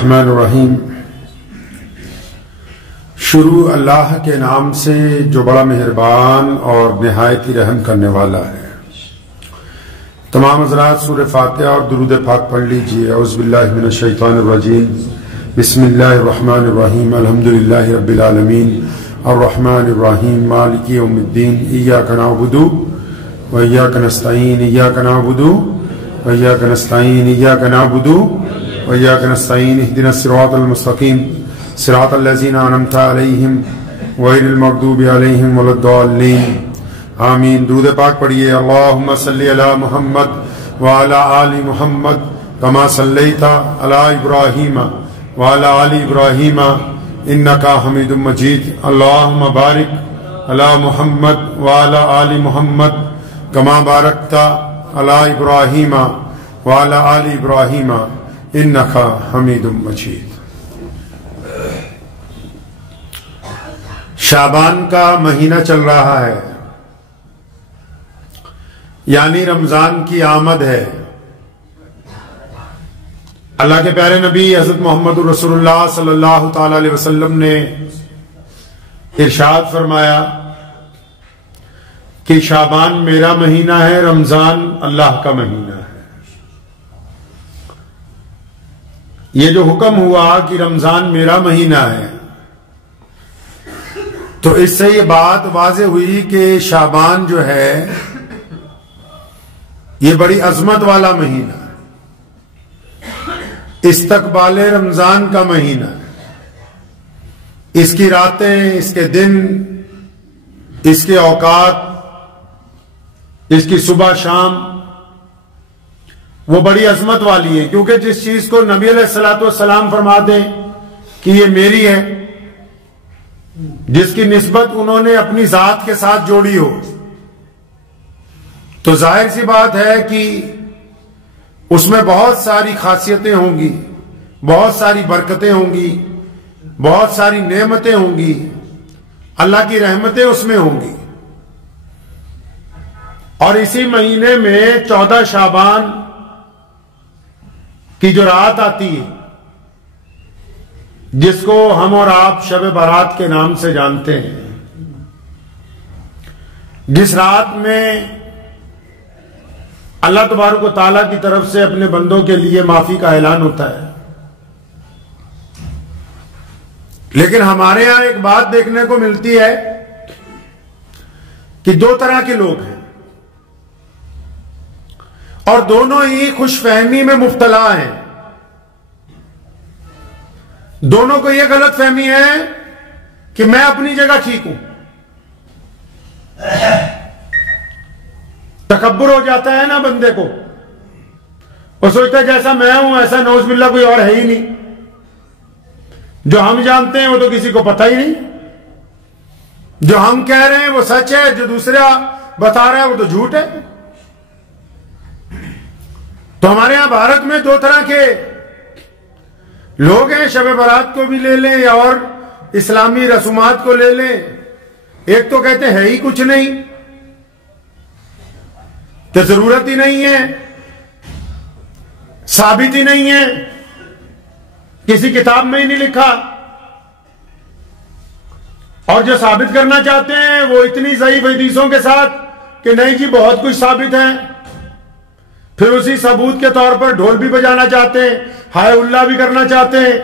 الرحمن الرحیم۔ شروع اللہ کے نام سے جو بڑا مہربان اور نہایت ہی رحم کرنے والا ہے۔ تمام حضرات سورہ فاتحہ اور درود پاک پڑھ لیجئے۔ اعوذ باللہ من الشیطان الرجیم، بسم اللہ الرحمن الرحیم، الحمدللہ رب العالمین، الرحمن الرحیم، مالک یوم الدین، ایاک نعبد و ایاک نستعین، ایاک نعبد و ایاک نستعین، ایاک نعبد و ایاک نستعین، اہدنا الصراط المستقیم صراط الذین انعمت علیہم غیر المغضوب علیہم ولا الضالین، آمین۔ درود پاک پڑھیے۔ اللہم صلی علی محمد وعلی آل محمد کما صلیت علی ابراہیم وعلی آل ابراہیم انکا حمید مجید، اللہم بارک علی محمد وعلی آل محمد کما بارکت علی ابراہیم وعلی آل ابراہیم انکا حمید مجید۔ شعبان کا مہینہ چل رہا ہے، یعنی رمضان کی آمد ہے۔ اللہ کے پیارے نبی حضرت محمد رسول اللہ صلی اللہ تعالی علیہ وسلم نے ارشاد فرمایا کہ شعبان میرا مہینہ ہے، رمضان اللہ کا مہینہ ہے۔ یہ جو حکم ہوا کہ رمضان میرا مہینہ ہے، تو اس سے یہ بات واضح ہوئی کہ شعبان جو ہے یہ بڑی عظمت والا مہینہ ہے، استقبال رمضان کا مہینہ ہے۔ اس کی راتیں، اس کے دن، اس کے اوقات، اس کی صبح شام وہ بڑی عظمت والی ہے، کیونکہ جس چیز کو نبی علیہ الصلوۃ والسلام فرما دیں کہ یہ میری ہے، جس کی نسبت انہوں نے اپنی ذات کے ساتھ جوڑی ہو، تو ظاہر سی بات ہے کہ اس میں بہت ساری خاصیتیں ہوں گی، بہت ساری برکتیں ہوں گی، بہت ساری نعمتیں ہوں گی، اللہ کی رحمتیں اس میں ہوں گی۔ اور اسی مہینے میں 14 شعبان کی جو رات آتی ہے، جس کو ہم اور آپ شب برات کے نام سے جانتے ہیں، جس رات میں اللہ تبارک و تعالیٰ کی طرف سے اپنے بندوں کے لیے معافی کا اعلان ہوتا ہے۔ لیکن ہمارے ہاں ایک بات دیکھنے کو ملتی ہے کہ دو طرح کے لوگ ہیں، اور دونوں ہی خوش فہمی میں مبتلا ہیں۔ دونوں کو یہ غلط فہمی ہے کہ میں اپنی جگہ ٹھیک ہوں، تکبر ہو جاتا ہے نا بندے کو، وہ سوچتا ہے جیسا میں ہوں ایسا نعوذ باللہ کوئی اور ہے ہی نہیں، جو ہم جانتے ہیں وہ تو کسی کو پتہ ہی نہیں، جو ہم کہہ رہے ہیں وہ سچ ہے، جو دوسرا بتا رہا ہے وہ تو جھوٹ ہے۔ تو ہمارے ہاں بھارت میں دو طرح کے لوگ ہیں، شب برات کو بھی لے لیں اور اسلامی رسومات کو لے لیں۔ ایک تو کہتے ہیں ہی کچھ نہیں، کہ ضرورت ہی نہیں ہے، ثابت ہی نہیں ہے، کسی کتاب میں ہی نہیں لکھا۔ اور جو ثابت کرنا چاہتے ہیں وہ اتنی ضعیف حدیثوں کے ساتھ کہ نہیں جی بہت کچھ ثابت ہے، پھر اسی ثبوت کے طور پر ڈھول بھی بجانا چاہتے ہیں، ہائے اللہ بھی کرنا چاہتے ہیں،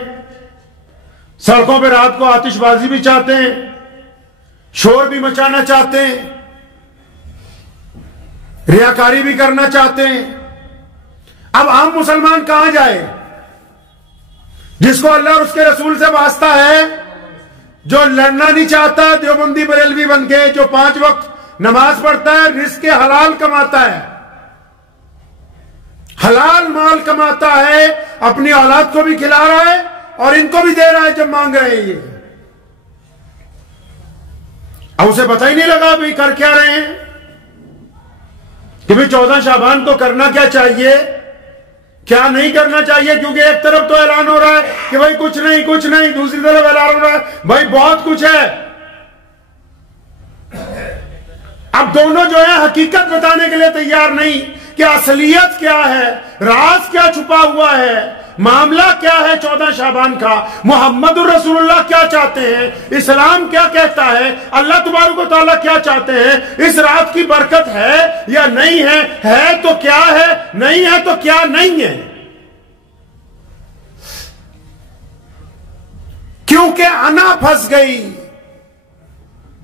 سڑکوں پہ رات کو آتش بازی بھی چاہتے ہیں، شور بھی مچانا چاہتے ہیں، ریاکاری بھی کرنا چاہتے ہیں۔ اب عام مسلمان کہاں جائے؟ جس کو اللہ اور اس کے رسول سے واسطہ ہے، جو لڑنا نہیں چاہتا دیوبندی بریلوی بن کے، جو 5 وقت نماز پڑھتا ہے، رزق حلال کماتا ہے، حلال مال کماتا ہے، اپنی اولاد کو بھی کھلا رہا ہے اور ان کو بھی دے رہا ہے جب مانگ رہے ہیں۔ یہ اب اسے پتہ ہی نہیں لگا بھئی کر کیا رہے ہیں، کہ بھئی 14 شعبان کو کرنا کیا چاہیے، کیا نہیں کرنا چاہیے، کیونکہ ایک طرف تو اعلان ہو رہا ہے کہ بھئی کچھ نہیں کچھ نہیں، دوسری طرف اعلان ہو رہا ہے بھئی بہت کچھ ہے۔ اب دونوں جو ہے حقیقت بتانے کے لیے تیار نہیں کہ اصلیت کیا ہے، راز کیا چھپا ہوا ہے، معاملہ کیا ہے 14 شعبان کا؟ محمد الرسول اللہ کیا چاہتے ہیں؟ اسلام کیا کہتا ہے؟ اللہ تبارک و تعالیٰ کیا چاہتے ہیں؟ اس رات کی برکت ہے یا نہیں ہے؟ ہے تو کیا ہے، نہیں ہے تو کیا نہیں ہے؟ کیونکہ انا پھنس گئی،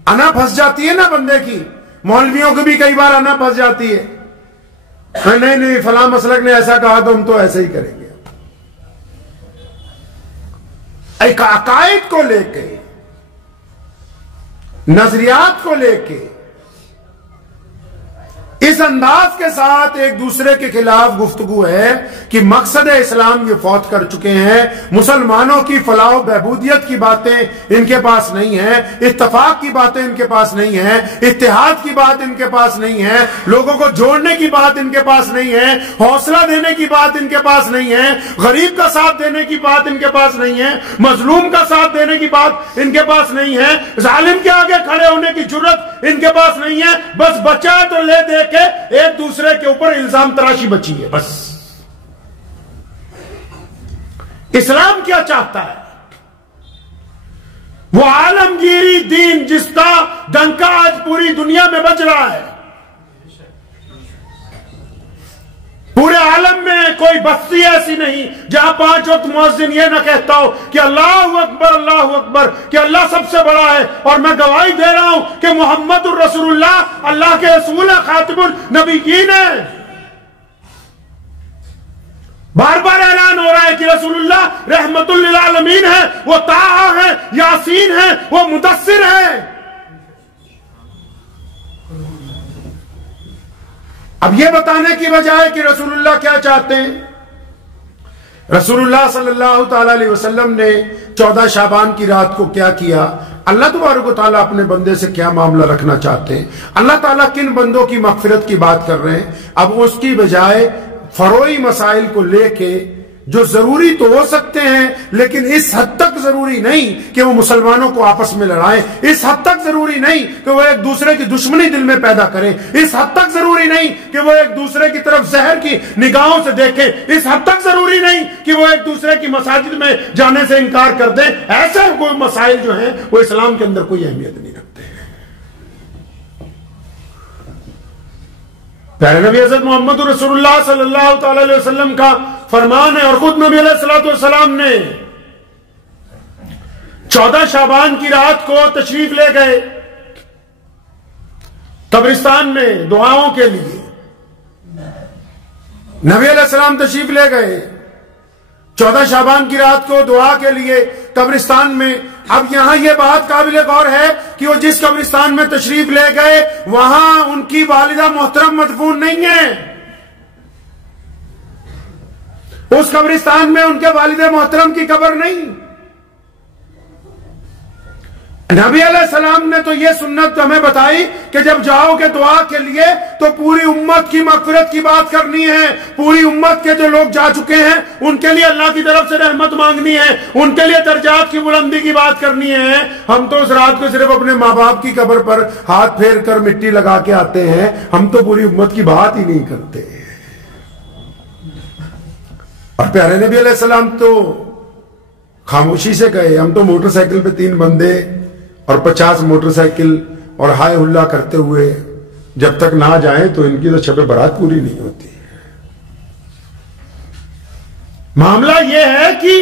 انا پھنس جاتی ہے نا بندے کی، مولویوں کی بھی کئی بار انا پھنس جاتی ہے، نہیں فلاں مسلک نے ایسا کہا تو ہم تو ایسے ہی کریں گے۔ ایک عقائد کو لے کے، نظریات کو لے کے اس انداز کے ساتھ ایک دوسرے کے خلاف گفتگو ہے کہ مقصد اسلام یہ فوت کر چکے ہیں، مسلمانوں کی فلاح و بہبودیت کی باتیں ان کے پاس نہیں ہیں، اتفاق کی باتیں ان کے پاس نہیں ہیں، اتحاد کی بات ان کے پاس نہیں ہے، لوگوں کو جوڑنے کی بات ان کے پاس نہیں ہے، حوصلہ دینے کی بات ان کے پاس نہیں ہے، غریب کا ساتھ دینے کی بات ان کے پاس نہیں ہے، مظلوم کا ساتھ دینے کی بات ان کے پاس نہیں ہے، ظالم کے آگے کھڑے ہونے کی جرت ان کے پاس نہیں ہے، بس بچا تو لے دے کہ ایک دوسرے کے اوپر الزام تراشی بچی ہے بس۔ اسلام کیا چاہتا ہے؟ وہ عالمگیری دین جس کا ڈنکا آج پوری دنیا میں بج رہا ہے، پورے عالم میں کوئی بستی ایسی نہیں جہاں 5 وقت مؤذن یہ نہ کہتا ہو کہ اللہ اکبر، کہ اللہ سب سے بڑا ہے، اور میں گواہی دے رہا ہوں کہ محمد الرسول اللہ اللہ کے رسول خاتم النبیین ہے۔ بار بار اعلان ہو رہا ہے کہ رسول اللہ رحمت للعالمین ہے، وہ طٰہٰ ہے، یاسین ہے، وہ مدثر ہے۔ اب یہ بتانے کی بجائے کہ رسول اللہ کیا چاہتے ہیں، رسول اللہ صلی اللہ تعالی علیہ وسلم نے 14 شعبان کی رات کو کیا کیا، اللہ تبارک و تعالیٰ اپنے بندے سے کیا معاملہ رکھنا چاہتے ہیں، اللہ تعالیٰ کن بندوں کی مغفرت کی بات کر رہے ہیں، اب اس کی بجائے فروعی مسائل کو لے کے جو ضروری تو ہو سکتے ہیں لیکن اس حد تک ضروری نہیں کہ وہ مسلمانوں کو آپس میں لڑائیں، اس حد تک ضروری نہیں کہ وہ ایک دوسرے کی دشمنی دل میں پیدا کریں، اس حد تک ضروری نہیں کہ وہ ایک دوسرے کی طرف زہر کی نگاہوں سے دیکھیں، اس حد تک ضروری نہیں کہ وہ ایک دوسرے کی مساجد میں جانے سے انکار کر دیں۔ ایسے کوئی مسائل جو ہیں وہ اسلام کے اندر کوئی اہمیت نہیں رکھتے۔ پیارے نبی حضرت محمد رسول اللہ صلی اللہ تعالی علیہ وسلم کا فرمان ہے، اور خود نبی علیہ الصلوۃ والسلام نے 14 شعبان کی رات کو تشریف لے گئے قبرستان میں دعاؤں کے لیے۔ نبی علیہ السلام تشریف لے گئے 14 شعبان کی رات کو دعا کے لیے قبرستان میں۔ اب یہاں یہ بات قابل غور ہے کہ وہ جس قبرستان میں تشریف لے گئے وہاں ان کی والدہ محترم مدفون نہیں ہے، اس قبرستان میں ان کے والد محترم کی قبر نہیں۔ نبی علیہ السلام نے تو یہ سنت ہمیں بتائی کہ جب جاؤ گے دعا کے لیے تو پوری امت کی مغفرت کی بات کرنی ہے، پوری امت کے جو لوگ جا چکے ہیں ان کے لیے اللہ کی طرف سے رحمت مانگنی ہے، ان کے لیے درجات کی بلندی کی بات کرنی ہے۔ ہم تو اس رات کو صرف اپنے ماں باپ کی قبر پر ہاتھ پھیر کر مٹی لگا کے آتے ہیں، ہم تو پوری امت کی بات ہی نہیں کرتے۔ اور پیارے نبی علیہ السلام تو خاموشی سے کہے، ہم تو موٹر سائیکل پہ 3 بندے اور 50 موٹر سائیکل اور ہائے ہلا کرتے ہوئے جب تک نہ جائیں تو ان کی تو شب برات پوری نہیں ہوتی۔ معاملہ یہ ہے کہ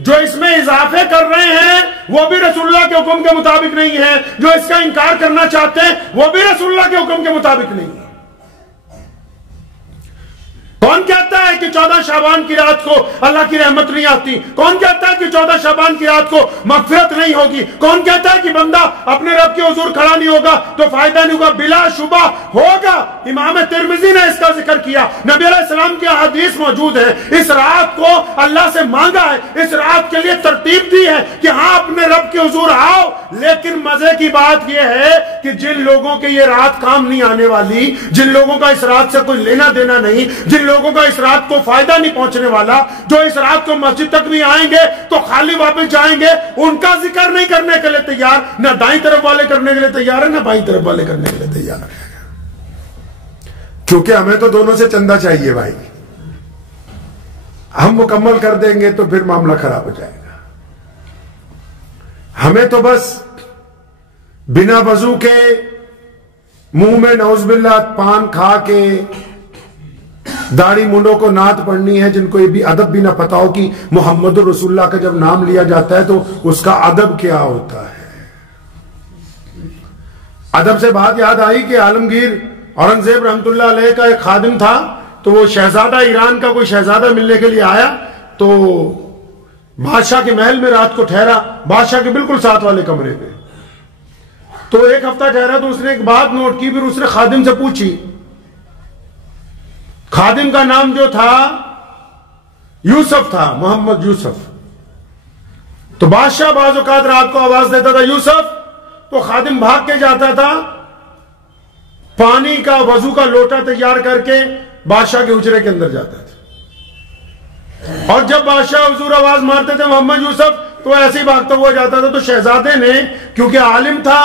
جو اس میں اضافے کر رہے ہیں وہ بھی رسول اللہ کے حکم کے مطابق نہیں ہے، جو اس کا انکار کرنا چاہتے ہیں وہ بھی رسول اللہ کے حکم کے مطابق نہیں ہے۔ کون کہتا ہے کہ 14 شعبان کی رات کو اللہ کی رحمت نہیں آتی؟ کون کہتا ہے کہ 14 شعبان کی رات کو مغفرت نہیں ہوگی؟ کون کہتا ہے کہ بندہ اپنے رب کے حضور کھڑا نہیں ہوگا تو فائدہ نہیں ہوگا؟ بلا شبہ ہوگا۔ امام ترمذی نے اس کا ذکر کیا، نبی علیہ السلام کی حدیث موجود ہے، اس رات کو اللہ سے مانگا ہے، اس رات کے لیے ترتیب دی ہے کہ ہاں اپنے رب کے حضور آؤ، لیکن مزے کی بات یہ ہے کہ جن لوگوں کے یہ رات کام نہیں آنے والی، جن لوگوں کا اس رات سے کوئی لینا دینا نہیں، جن لوگوں کا اس رات کو فائدہ نہیں پہنچنے والا، جو اس رات کو مسجد تک بھی آئیں گے تو خالی واپس جائیں گے، ان کا ذکر نہیں کرنے کے لیے تیار، نہ دائیں طرف والے کرنے کے لیے تیار ہے نہ بائیں طرف والے کرنے کے لیے تیار ہے، کیونکہ ہمیں تو دونوں سے چندہ چاہیے بھائی۔ ہم مکمل کر دیں گے تو پھر معاملہ خراب ہو جائے گا. ہمیں تو بس بنا وضو کے منہ میں نعوذ باللہ پان کھا کے داڑھی منڈوں کو نعت پڑھنی ہے، جن کو یہ بھی ادب بھی نہ پتا ہو کہ محمد رسول اللہ کا جب نام لیا جاتا ہے تو اس کا ادب کیا ہوتا ہے. ادب سے بات یاد آئی کہ عالمگیر اورنگزیب رحمت اللہ علیہ کا ایک خادم تھا، تو وہ شہزادہ ایران کا کوئی شہزادہ ملنے کے لیے آیا، تو بادشاہ کے محل میں رات کو ٹھہرا، بادشاہ کے بالکل ساتھ والے کمرے میں. تو ایک ہفتہ ٹھہرا تو اس نے ایک بات نوٹ کی، پھر اس نے خادم سے پوچھی. خادم کا نام جو تھا یوسف تھا، محمد یوسف. تو بادشاہ بعض اوقات رات کو آواز دیتا تھا یوسف، تو خادم بھاگ کے جاتا تھا، پانی کا وضو کا لوٹا تیار کر کے بادشاہ کے حجرے کے اندر جاتا تھا، اور جب بادشاہ حضور آواز مارتے تھے محمد یوسف تو ایسے ہی بھاگتا ہوا جاتا تھا. تو شہزادے نے کیونکہ عالم تھا،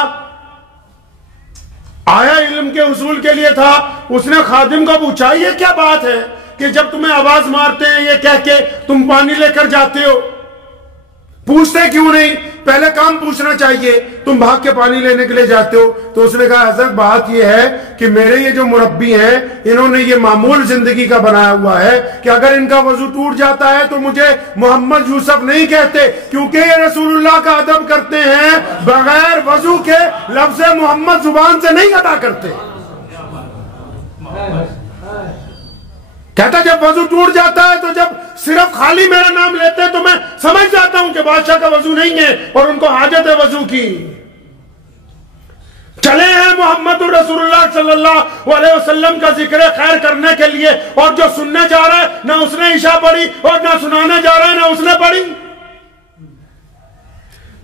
آیا علم کے حصول کے لیے تھا، اس نے خادم کو پوچھا یہ کیا بات ہے کہ جب تمہیں آواز مارتے ہیں یہ کہہ کے تم پانی لے کر جاتے ہو، پوچھتے کیوں نہیں؟ پہلے کام پوچھنا چاہیے، تم بھاگ کے پانی لینے کے لیے جاتے ہو. تو اس نے کہا حضرت بات یہ ہے کہ میرے یہ جو مربی ہیں انہوں نے یہ معمول زندگی کا بنایا ہوا ہے کہ اگر ان کا وضو ٹوٹ جاتا ہے تو مجھے محمد یوسف نہیں کہتے، کیونکہ یہ رسول اللہ کا ادب کرتے ہیں، بغیر وضو کے لفظ محمد زبان سے نہیں ادا کرتے. کہتا جب وضو ٹوٹ جاتا ہے تو جب صرف خالی میرا نام لیتے ہیں تو میں سمجھ جاتا ہوں کہ بادشاہ کا وضو نہیں ہے اور ان کو حاجت ہے وضو کی. چلے ہیں محمد رسول اللہ صلی اللہ علیہ وسلم کا ذکر خیر کرنے کے لیے، اور جو سننے جا رہا ہے نہ اس نے عشاء پڑھی اور نہ سنانے جا رہا ہے نہ اس نے پڑھی.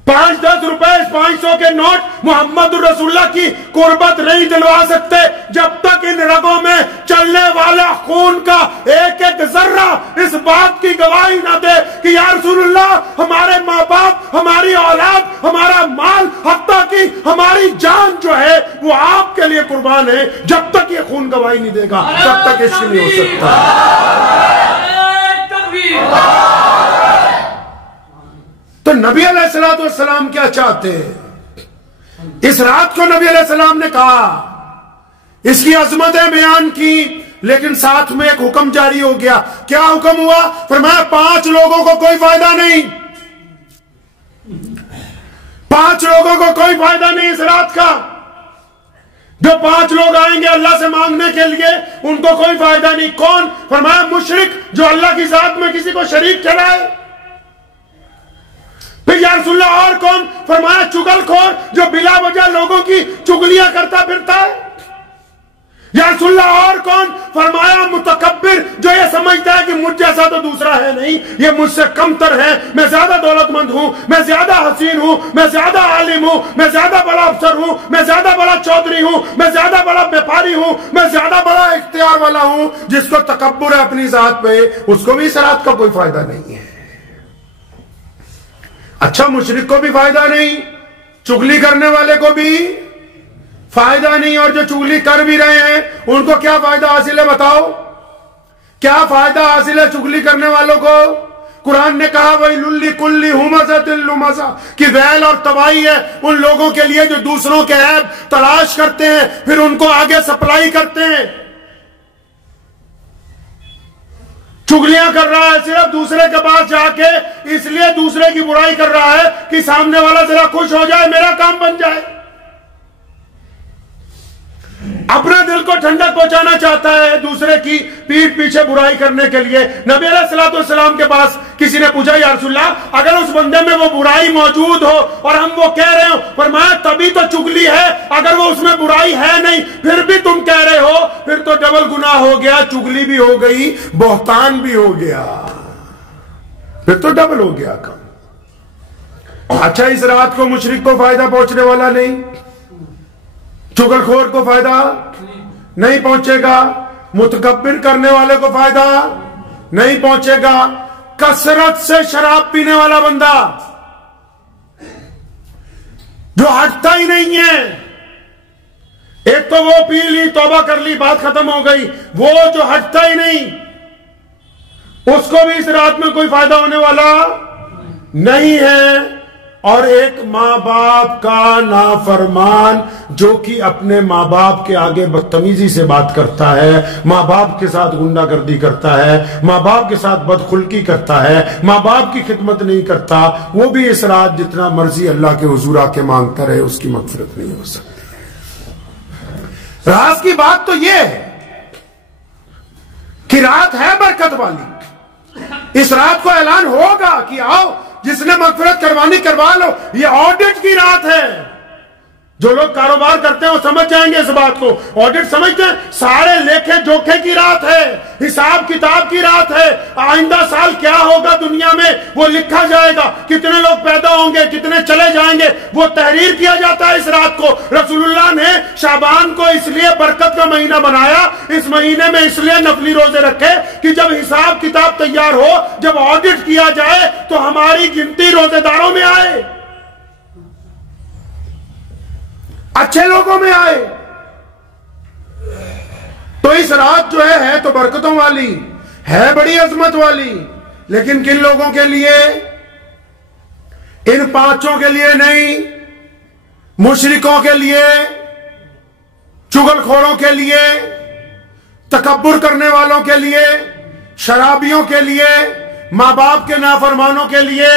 5-10 روپے 500 کے نوٹ محمد رسول اللہ کی قربت نہیں دلوا سکتے جب تک ان رگوں میں چلنے والا خون کا ایک ایک ذرہ اس بات کی گواہی نہ دے کہ یا رسول اللہ ہمارے ماں باپ، ہماری اولاد، ہمارا مال، حتیٰ کہ ہماری جان جو ہے وہ آپ کے لیے قربان ہے. جب تک یہ خون گواہی نہیں دے گا تب تک عشق نہیں ہو سکتا. تو نبی علیہ السلام کیا چاہتے ہیں؟ اس رات کو نبی علیہ السلام نے کہا، اس کی عظمتیں بیان کی، لیکن ساتھ میں ایک حکم جاری ہو گیا. کیا حکم ہوا؟ فرمایا 5 لوگوں کو کوئی فائدہ نہیں، 5 لوگوں کو کوئی فائدہ نہیں اس رات کا. جو 5 لوگ آئیں گے اللہ سے مانگنے کے لیے ان کو کوئی فائدہ نہیں. کون؟ فرمایا مشرک جو اللہ کی ذات میں کسی کو شریک ٹھہرائے. پھر یا رسول اللہ اور کون؟ فرمایا چگل خور جو بلا وجہ لوگوں کی چگلیاں کرتا پھرتا ہے. یا رسول اللہ اور کون؟ فرمایا متکبر جو یہ سمجھتا ہے کہ مجھ جیسا تو دوسرا ہے نہیں، یہ مجھ سے کمتر ہے، میں زیادہ دولت مند ہوں، میں زیادہ حسین ہوں، میں زیادہ عالم ہوں، میں زیادہ بڑا افسر ہوں، میں زیادہ بڑا چودھری ہوں، میں زیادہ بڑا بیپاری ہوں، میں زیادہ بڑا اختیار والا ہوں. جس کو تکبر ہے اپنی ذات پہ اس کو بھی اس رات کا کوئی فائدہ نہیں ہے. اچھا مشرک کو بھی فائدہ نہیں، چگلی کرنے والے کو بھی فائدہ نہیں، اور جو چگلی کر بھی رہے ہیں ان کو کیا فائدہ حاصل ہے؟ بتاؤ کیا فائدہ حاصل ہے چگلی کرنے والوں کو؟ قرآن نے کہا وَيْلٌ لِكُلِّ هُمَزَةٍ لُمَزَةٍ کہ ویل اور تباہی ہے ان لوگوں کے لیے جو دوسروں کے عیب تلاش کرتے ہیں پھر ان کو آگے سپلائی کرتے ہیں. چگلیاں کر رہا ہے صرف دوسرے کے پاس جا کے، اس لیے دوسرے کی برائی کر رہا ہے کہ سامنے والا ذرا خوش ہو جائے، میرا کام بن جائے. اپنے دل کو ٹھنڈک پہنچانا چاہتا ہے دوسرے کی پیٹھ پیچھے برائی کرنے کے لیے. نبی علیہ السلام کے پاس کسی نے پوچھا یا رسول اللہ اگر اس بندے میں وہ برائی موجود ہو اور ہم وہ کہہ رہے ہو، فرمایا تبھی تو چگلی ہے. اگر وہ اس میں برائی ہے نہیں پھر بھی تم کہہ رہے ہو پھر تو ڈبل گناہ ہو گیا، چگلی بھی ہو گئی، بہتان بھی ہو گیا، پھر تو ڈبل ہو گیا کم. اچھا اس رات کو مشرک کو فائدہ پہنچنے والا نہیں، چگل خور کو فائدہ نہیں پہنچے گا، متکبر کرنے والے کو فائدہ نہیں پہنچے گا. کثرت سے شراب پینے والا بندہ جو ہٹتا ہی نہیں ہے، ایک تو وہ پی لی توبہ کر لی بات ختم ہو گئی، وہ جو ہٹتا ہی نہیں اس کو بھی اس رات میں کوئی فائدہ ہونے والا نہیں ہے۔ اور ایک ماں باپ کا نافرمان جو کہ اپنے ماں باپ کے آگے بدتمیزی سے بات کرتا ہے، ماں باپ کے ساتھ غنڈہ گردی کرتا ہے، ماں باپ کے ساتھ بدخلقی کرتا ہے، ماں باپ کی خدمت نہیں کرتا، وہ بھی اس رات جتنا مرضی اللہ کے حضور آ کے مانگتا رہے، اس کی مغفرت نہیں ہو سکتی۔ راز کی بات تو یہ ہے کہ رات ہے برکت والی، اس رات کو اعلان ہوگا کہ آؤ جس نے مغفرت کروانی کروا لو، یہ آڈٹ کی رات ہے۔ جو لوگ کاروبار کرتے ہیں وہ سمجھ جائیں گے اس بات کو، آڈٹ سمجھتے ہیں، سارے لیکھے جوکھے کی رات ہے، حساب کتاب کی رات ہے، آئندہ سال کیا ہوگا دنیا میں وہ لکھا جائے گا، کتنے لوگ پیدا ہوں گے، کتنے چلے جائیں گے، وہ تحریر کیا جاتا ہے اس رات کو۔ رسول اللہ نے شعبان کو اس لیے برکت کا مہینہ بنایا، اس مہینے میں اس لیے نفلی روزے رکھے کہ جب حساب کتاب تیار ہو، جب آڈٹ کیا جائے تو ہماری گنتی روزے داروں میں آئے، اچھے لوگوں میں آئے۔ تو اس رات جو ہے تو برکتوں والی ہے، بڑی عظمت والی، لیکن کن لوگوں کے لیے؟ ان پانچوں کے لیے نہیں، مشرکوں کے لیے، چغل خوروں کے لیے، تکبر کرنے والوں کے لیے، شرابیوں کے لیے، ماں باپ کے نافرمانوں کے لیے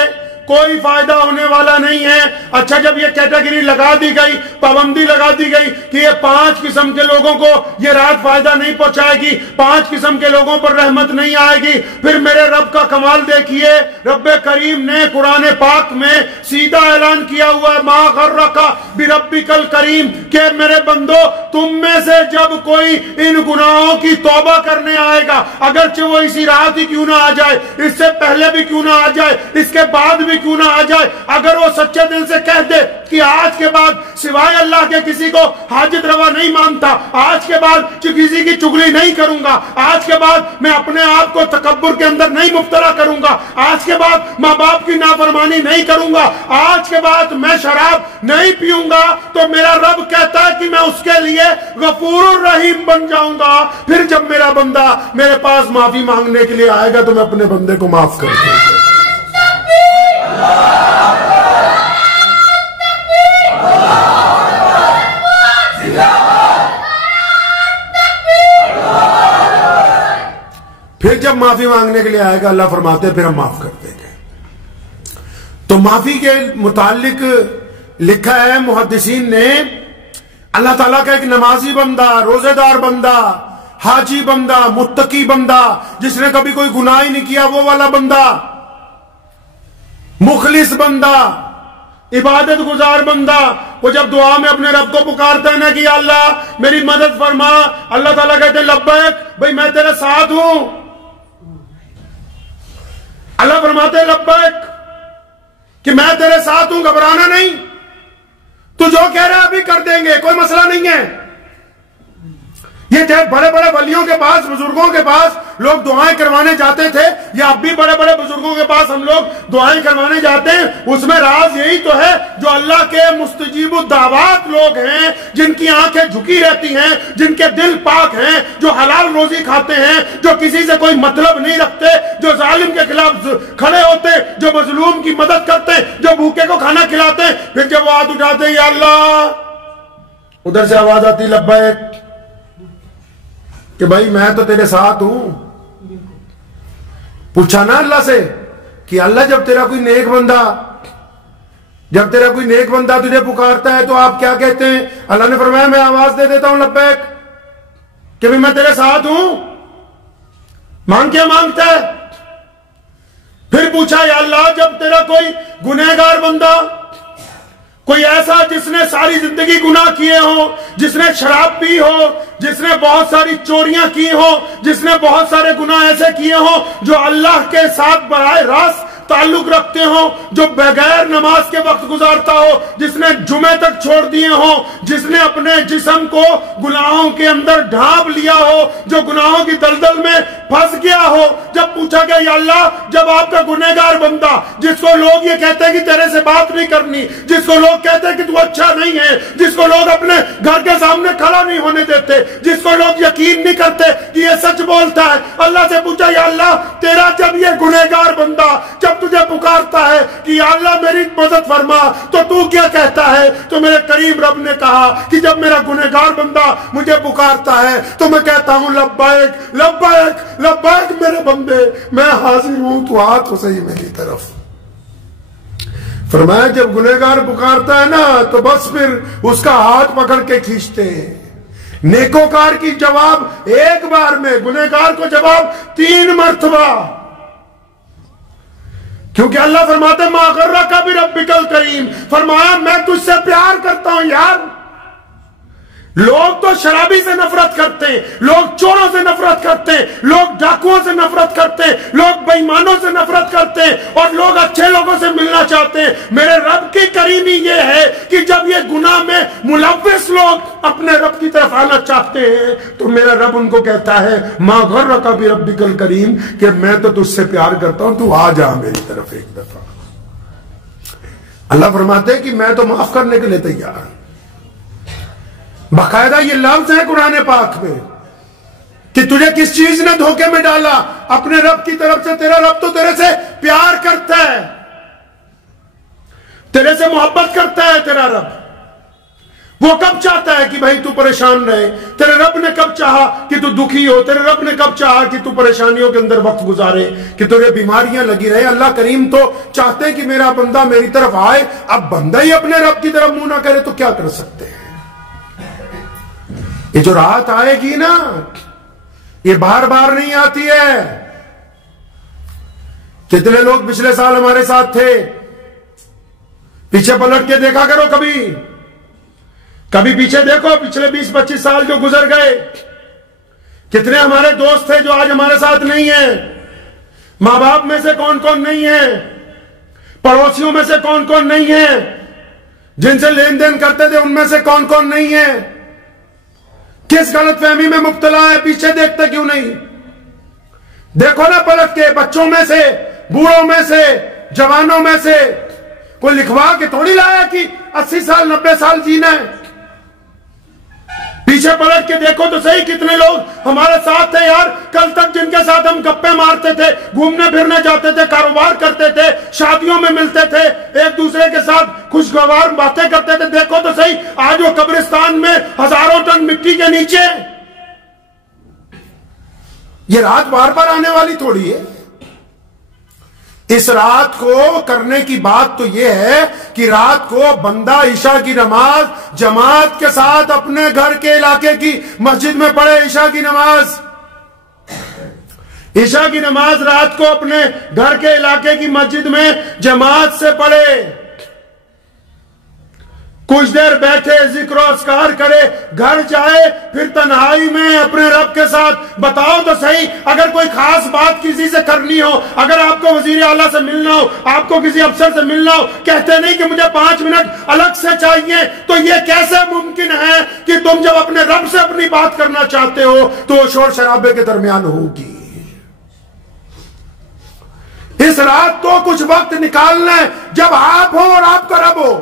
کوئی فائدہ ہونے والا نہیں ہے۔ اچھا، جب یہ کیٹیگری لگا دی گئی، پابندی لگا دی گئی کہ یہ 5 قسم کے لوگوں کو یہ رات فائدہ نہیں پہنچائے گی، 5 قسم کے لوگوں پر رحمت نہیں آئے گی، پھر میرے رب کا کمال دیکھیے، رب کریم نے قرآن پاک میں سیدھا اعلان کیا ہوا ہے، ما غرک بربک الکریم، کہ میرے بندو تم میں سے جب کوئی ان گناہوں کی توبہ کرنے آئے گا، اگرچہ وہ اسی رات ہی کیوں نہ آ جائے، اس سے پہلے بھی کیوں نہ آ جائے، اس کے بعد بھی کیوں نہ آ جائے، اگر وہ سچے دل سے کہہ دے کہ آج کے بعد سوائے اللہ کے کسی کو حاجت روا نہیں مانتا، آج کے بعد کسی کی چغلی نہیں کروں گا، آج کے بعد میں اپنے آپ کو تکبر کے اندر نہیں مبتلا کروں گا، آج کے بعد ماں باپ کی نافرمانی نہیں کروں گا، آج کے بعد میں شراب نہیں پیوں گا، تو میرا رب کہتا ہے کہ میں اس کے لیے غفور الرحیم بن جاؤں گا۔ پھر جب میرا بندہ میرے پاس معافی مانگنے کے لیے آئے گا تو میں اپنے بندے کو معاف کر دوں گا۔ پھر جب معافی مانگنے کے لیے آئے گا، اللہ فرماتے ہیں پھر ہم معاف کر دیں گے۔ تو معافی کے متعلق لکھا ہے محدثین نے، اللہ تعالیٰ کا ایک نمازی بندہ، روزے دار بندہ، حاجی بندہ، متقی بندہ، جس نے کبھی کوئی گناہ ہی نہیں کیا، وہ والا بندہ، مخلص بندہ، عبادت گزار بندہ، وہ جب دعا میں اپنے رب کو پکارتا ہے نا کہ یا اللہ میری مدد فرما، اللہ تعالیٰ کہتے ہیں لبیک، بھئی میں تیرے ساتھ ہوں۔ اللہ فرماتے ہیں لبیک، کہ میں تیرے ساتھ ہوں، گھبرانا نہیں، تو جو کہہ رہا ہے ابھی کر دیں گے، کوئی مسئلہ نہیں ہے۔ یہ جب بڑے بڑے ولیوں کے پاس، بزرگوں کے پاس لوگ دعائیں کروانے جاتے تھے، یا اب بھی بڑے بڑے بزرگوں کے پاس ہم لوگ دعائیں کروانے جاتے ہیں، اس میں راز یہی تو ہے، جو اللہ کے مستجیب الدعوات لوگ ہیں، جن کی آنکھیں جھکی رہتی ہیں، جن کے دل پاک ہیں، جو حلال روزی کھاتے ہیں، جو کسی سے کوئی مطلب نہیں رکھتے، جو ظالم کے خلاف کھڑے ہوتے، جو مظلوم کی مدد کرتے، جو بھوکے کو کھانا کھلاتے، پھر جب وہ ہاتھ اٹھاتے ہیں یا اللہ، ادھر سے آواز آتی لبیک، کہ بھائی میں تو تیرے ساتھ ہوں۔ پوچھا نا اللہ سے کہ اللہ جب تیرا کوئی نیک بندہ تجھے پکارتا ہے تو آپ کیا کہتے ہیں؟ اللہ نے فرمایا میں آواز دے دیتا ہوں لبیک، کہ بھائی میں تیرے ساتھ ہوں۔ مانگ کیا مانگتا ہے؟ پھر پوچھا یا اللہ جب تیرا کوئی گنہگار بندہ، کوئی ایسا جس نے ساری زندگی گناہ کیے ہو، جس نے شراب پی ہو، جس نے بہت ساری چوریاں کی ہو، جس نے بہت سارے گناہ ایسے کیے ہوں جو اللہ کے ساتھ براہ راست تعلق رکھتے ہوں، جو بغیر نماز کے وقت گزارتا ہو، جس نے جمعے تک چھوڑ دیے ہوں، جس نے اپنے جسم کو گناہوں کے اندر ڈھانپ لیا ہو، جو گناہوں کی دلدل میں پھنس گیا ہو. جب پوچھا گیا یا اللہ جب آپ کا گنہگار بندہ جس کو لوگ یہ کہتے ہیں کہ تیرے سے بات نہیں کرنی، جس کو لوگ کہتے ہیں کہ تو اچھا نہیں ہے، جس کو لوگ اپنے گھر کے سامنے کھڑا نہیں ہونے دیتے، جس کو لوگ یقین نہیں کرتے کہ یہ سچ بولتا ہے، اللہ سے پوچھا یا اللہ تیرا جب یہ گنہگار بندہ جب تجھے پکارتا ہے کہ یا اللہ میری مدد فرما تو کیا کہتا ہے؟ تو میرے کریم رب نے کہا کہ جب میرا گنہگار بندہ مجھے پکارتا ہے تو میں کہتا ہوں لبیک لبیک لبیک میرے بندے میں حاضر ہوں، تو آ تو صحیح میری طرف. فرمایا جب گنہگار پکارتا ہے نا تو بس پھر اس کا ہاتھ پکڑ کے کھینچتے ہیں. نیکوکار کی جواب ایک بار میں، گنہگار کو جواب 3 مرتبہ. کیونکہ اللہ فرماتے ما غرک بربک الکریم، فرمایا میں تجھ سے پیار کرتا ہوں یار. لوگ تو شرابی سے نفرت کرتے ہیں، لوگ چوروں سے نفرت کرتے ہیں، لوگ ڈاکوؤں سے نفرت کرتے ہیں، لوگ بے ایمانوں سے نفرت کرتے ہیں، اور لوگ اچھے لوگوں سے ملنا چاہتے ہیں. میرے رب کی کریمی یہ ہے کہ جب یہ گناہ میں ملوث لوگ اپنے رب کی طرف آنا چاہتے ہیں تو میرا رب ان کو کہتا ہے ما غرک بربک الکریم کہ میں تو تجھ سے پیار کرتا ہوں، تو آ جا میری طرف ایک دفعہ. اللہ فرماتے ہیں کہ میں تو معاف کرنے کے لیے تیار ہوں. باقاعدہ یہ لفظ ہے قرآن پاک میں کہ تجھے کس چیز نے دھوکے میں ڈالا، اپنے رب کی طرف سے. تیرا رب تو تیرے سے پیار کرتا ہے، تیرے سے محبت کرتا ہے. تیرا رب وہ کب چاہتا ہے کہ بھائی تو پریشان رہے؟ تیرے رب نے کب چاہا کہ تو دکھی ہو؟ تیرے رب نے کب چاہا کہ تو پریشانیوں کے اندر وقت گزارے، کہ تجھے بیماریاں لگی رہے؟ اللہ کریم تو چاہتے ہیں کہ میرا بندہ میری طرف آئے. اب بندہ ہی اپنے رب کی طرف منہ نہ کرے تو کیا کر سکتے ہیں؟ یہ جو رات آئے گی نا یہ بار بار نہیں آتی ہے. کتنے لوگ پچھلے سال ہمارے ساتھ تھے، پیچھے پلٹ کے دیکھا کرو، کبھی پیچھے دیکھو، پچھلے 20-25 سال جو گزر گئے. کتنے ہمارے دوست تھے جو آج ہمارے ساتھ نہیں ہیں. ماں باپ میں سے کون کون نہیں ہیں، پڑوسیوں میں سے کون کون نہیں ہیں، جن سے لین دین کرتے تھے ان میں سے کون کون نہیں ہیں. کس غلط فہمی میں مبتلا ہے؟ پیچھے دیکھتے کیوں نہیں؟ دیکھو نا پلٹ کے، بچوں میں سے، بوڑھوں میں سے، جوانوں میں سے. کوئی لکھوا کے تھوڑی لایا کہ 80 سال 90 سال جینا ہے. پیچھے پلٹ کے دیکھو تو صحیح کتنے لوگ ہمارے ساتھ تھے یار کل تک، جن کے ساتھ ہم گپے مارتے تھے، گھومنے پھرنے جاتے تھے، کاروبار کرتے تھے، شادیوں میں ملتے تھے، ایک دوسرے کے ساتھ خوشگوار باتیں کرتے تھے. دیکھو تو صحیح آج وہ قبرستان میں ہزاروں ٹن مٹی کے نیچے. یہ رات بار بار آنے والی تھوڑی ہے. اس رات کو کرنے کی بات تو یہ ہے کہ رات کو بندہ عشاء کی نماز جماعت کے ساتھ اپنے گھر کے علاقے کی مسجد میں پڑھے. عشاء کی نماز رات کو اپنے گھر کے علاقے کی مسجد میں جماعت سے پڑھے. کچھ دیر بیٹھے، ذکر و اذکار کرے، گھر جائے، پھر تنہائی میں اپنے رب کے ساتھ بتاؤ تو صحیح. اگر کوئی خاص بات کسی سے کرنی ہو، اگر آپ کو وزیر اعلیٰ سے ملنا ہو، آپ کو کسی افسر سے ملنا ہو، کہتے نہیں کہ مجھے 5 منٹ الگ سے چاہیے، تو یہ کیسے ممکن ہے کہ تم جب اپنے رب سے اپنی بات کرنا چاہتے ہو تو وہ شور شرابے کے درمیان ہوگی. اس رات کو کچھ وقت نکالنا ہے جب آپ ہو اور آپ کا رب ہو،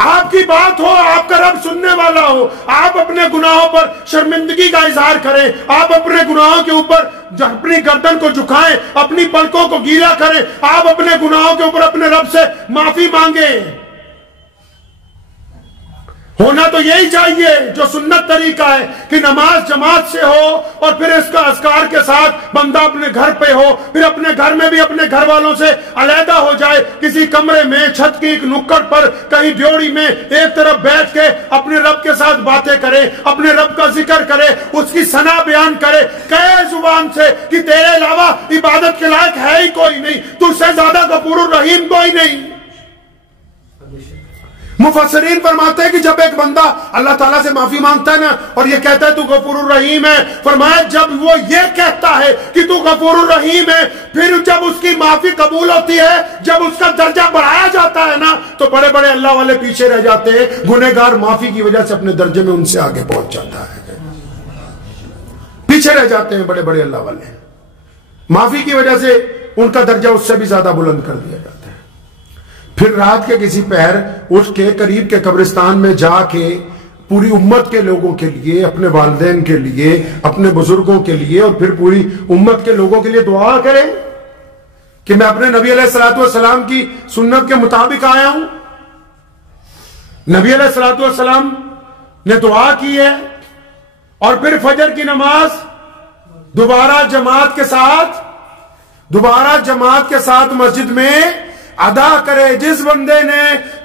آپ کی بات ہو، آپ کا رب سننے والا ہو. آپ اپنے گناہوں پر شرمندگی کا اظہار کریں، آپ اپنے گناہوں کے اوپر اپنی گردن کو جھکائیں، اپنی پلکوں کو گیلا کریں، آپ اپنے گناہوں کے اوپر اپنے رب سے معافی مانگیں. ہونا تو یہی چاہیے جو سنت طریقہ ہے کہ نماز جماعت سے ہو اور پھر اس کا اذکار کے ساتھ بندہ اپنے گھر پہ ہو، پھر اپنے گھر میں بھی اپنے گھر والوں سے علیحدہ ہو جائے، کسی کمرے میں، چھت کی ایک نکڑ پر، کہیں ڈیوڑی میں ایک طرف بیٹھ کے اپنے رب کے ساتھ باتیں کرے، اپنے رب کا ذکر کرے، اس کی ثنا بیان کرے، کہے زبان سے کہ تیرے علاوہ عبادت کے لائق ہے ہی کوئی نہیں، تجھ سے زیادہ غفور الرحیم کوئی نہیں. مفسرین فرماتے ہیں کہ جب ایک بندہ اللہ تعالیٰ سے معافی مانگتا ہے نا اور یہ کہتا ہے تو غفور الرحیم ہے، فرمایا جب وہ یہ کہتا ہے کہ تو غفور الرحیم ہے، پھر جب اس کی معافی قبول ہوتی ہے، جب اس کا درجہ بڑھایا جاتا ہے نا تو بڑے بڑے اللہ والے پیچھے رہ جاتے ہیں. گنہگار معافی کی وجہ سے اپنے درجے میں ان سے آگے پہنچ جاتا ہے. پیچھے رہ جاتے ہیں بڑے بڑے اللہ والے. معافی کی وجہ سے ان کا درجہ اس سے بھی زیادہ بلند کر دیا جاتا ہے. پھر رات کے کسی پہر اٹھ کے قریب کے قبرستان میں جا کے پوری امت کے لوگوں کے لیے، اپنے والدین کے لیے، اپنے بزرگوں کے لیے اور پھر پوری امت کے لوگوں کے لیے دعا کریں کہ میں اپنے نبی علیہ الصلوۃ والسلام کی سنت کے مطابق آیا ہوں. نبی علیہ الصلوۃ والسلام نے دعا کی ہے اور پھر فجر کی نماز دوبارہ جماعت کے ساتھ مسجد میں ادا کرے. جس بندے نے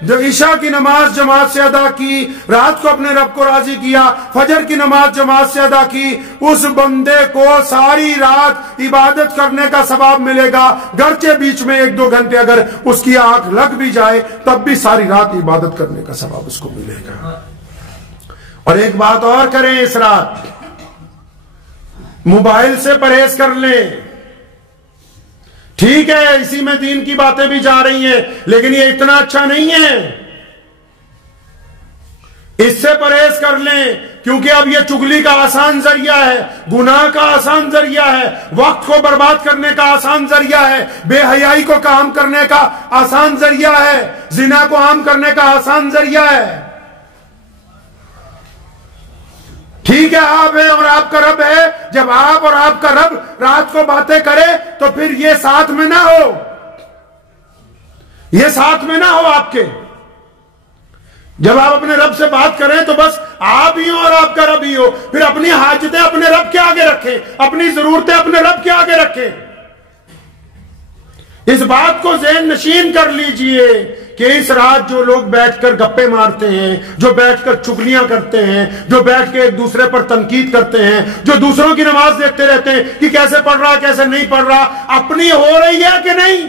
جو عشاء کی نماز جماعت سے ادا کی، رات کو اپنے رب کو راضی کیا، فجر کی نماز جماعت سے ادا کی، اس بندے کو ساری رات عبادت کرنے کا ثواب ملے گا. گرچہ بیچ میں 1-2 گھنٹے اگر اس کی آنکھ لگ بھی جائے تب بھی ساری رات عبادت کرنے کا ثواب اس کو ملے گا. اور ایک بات اور کریں، اس رات موبائل سے پرہیز کر لیں. ٹھیک ہے اسی میں دین کی باتیں بھی جا رہی ہیں لیکن یہ اتنا اچھا نہیں ہے. اس سے پرہیز کر لیں کیونکہ اب یہ چگلی کا آسان ذریعہ ہے، گناہ کا آسان ذریعہ ہے، وقت کو برباد کرنے کا آسان ذریعہ ہے، بے حیائی کو کام کرنے کا آسان ذریعہ ہے، زنا کو عام کرنے کا آسان ذریعہ ہے. ٹھیک ہے آپ ہیں اور آپ کا رب ہے. جب آپ اور آپ کا رب رات کو باتیں کرے تو پھر یہ ساتھ میں نہ ہو، یہ ساتھ میں نہ ہو آپ کے. جب آپ اپنے رب سے بات کریں تو بس آپ ہی ہو اور آپ کا رب ہی ہو. پھر اپنی حاجتیں اپنے رب کے آگے رکھیں، اپنی ضرورتیں اپنے رب کے آگے رکھیں. اس بات کو ذہن نشین کر لیجئے کہ اس رات جو لوگ بیٹھ کر گپے مارتے ہیں، جو بیٹھ کر چگلیاں کرتے ہیں، جو بیٹھ کے ایک دوسرے پر تنقید کرتے ہیں، جو دوسروں کی نماز دیکھتے رہتے ہیں کہ کیسے پڑھ رہا کیسے نہیں پڑھ رہا، اپنی ہو رہی ہے کہ نہیں؟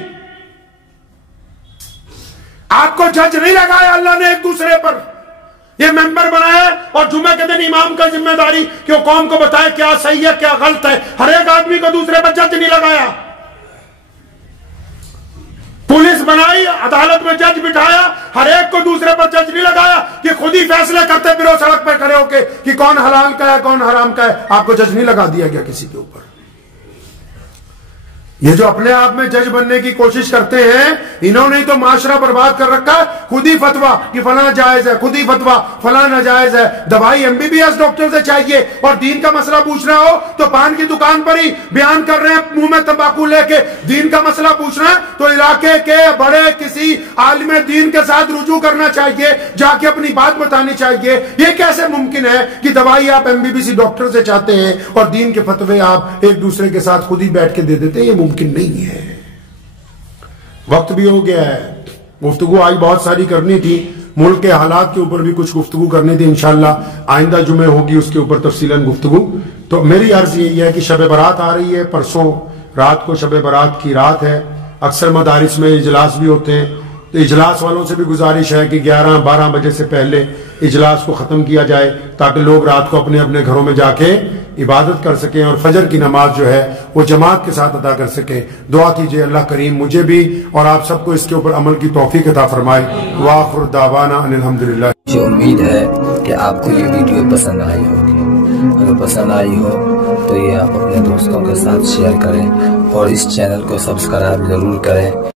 آپ کو جج نہیں لگایا اللہ نے ایک دوسرے پر، یہ ممبر بنایا اور جمعہ کے دن امام کا ذمہ داری کہ وہ قوم کو بتائے کیا صحیح ہے کیا غلط ہے. ہر ایک آدمی کو دوسرے پر جج نہیں لگایا. پولیس بنائی، عدالت میں جج بٹھایا، ہر ایک کو دوسرے پر جج نہیں لگایا کہ خود ہی فیصلے کرتے پھرو سڑک پر کھڑے ہو کے کہ کون حلال کا ہے کون حرام کا ہے. آپ کو جج نہیں لگا دیا گیا کسی کے اوپر. یہ جو اپنے آپ میں جج بننے کی کوشش کرتے ہیں انہوں نے تو معاشرہ برباد کر رکھا. خود ہی فتویٰ کہ فلاں جائز ہے، خود ہی فتویٰ فلاں ناجائز ہے. دوائی MBBS ڈاکٹر سے چاہیے اور دین کا مسئلہ پوچھنا ہو تو پان کی دکان پر ہی بیان کر رہے ہیں منہ میں تمباکو لے کے. دین کا مسئلہ پوچھنا ہے تو علاقے کے بڑے کسی عالم دین کے ساتھ رجوع کرنا چاہیے، جا کے اپنی بات بتانی چاہیے. یہ کیسے ممکن ہے کہ دوائی آپ MBBS ڈاکٹر سے چاہتے ہیں اور دین کے فتوے آپ ایک دوسرے کے ساتھ خود ہی بیٹھ کے دے دیتے ہیں؟ یہ ممکن نہیں ہے. وقت بھی ہو گیا ہے. گفتگو آج بہت ساری کرنی تھی، ملک کے حالات کے اوپر بھی کچھ گفتگو کرنی تھی. انشاءاللہ آئندہ جمعے ہوگی اس کے اوپر تفصیلاً گفتگو. تو میری عرض یہی ہے کہ شب برات آ رہی ہے، پرسوں رات کو شب برات کی رات ہے. اکثر مدارس میں اجلاس بھی ہوتے ہیں تو اجلاس والوں سے بھی گزارش ہے کہ 11-12 بجے سے پہلے اجلاس کو ختم کیا جائے تاکہ لوگ رات کو اپنے اپنے گھروں میں جا کے عبادت کر سکیں اور فجر کی نماز جو ہے وہ جماعت کے ساتھ ادا کر سکیں. دعا کیجئے اللہ کریم مجھے بھی اور آپ سب کو اس کے اوپر عمل کی توفیق عطا فرمائے. وآخر دعوانا ان الحمدللہ. مجھے امید ہے کہ آپ کو یہ ویڈیو پسند آئی ہوگی. اگر پسند آئی ہو تو یہ آپ اپنے دوستوں کے ساتھ شیئر کریں اور اس چینل کو سبسکرائب ضرور کریں.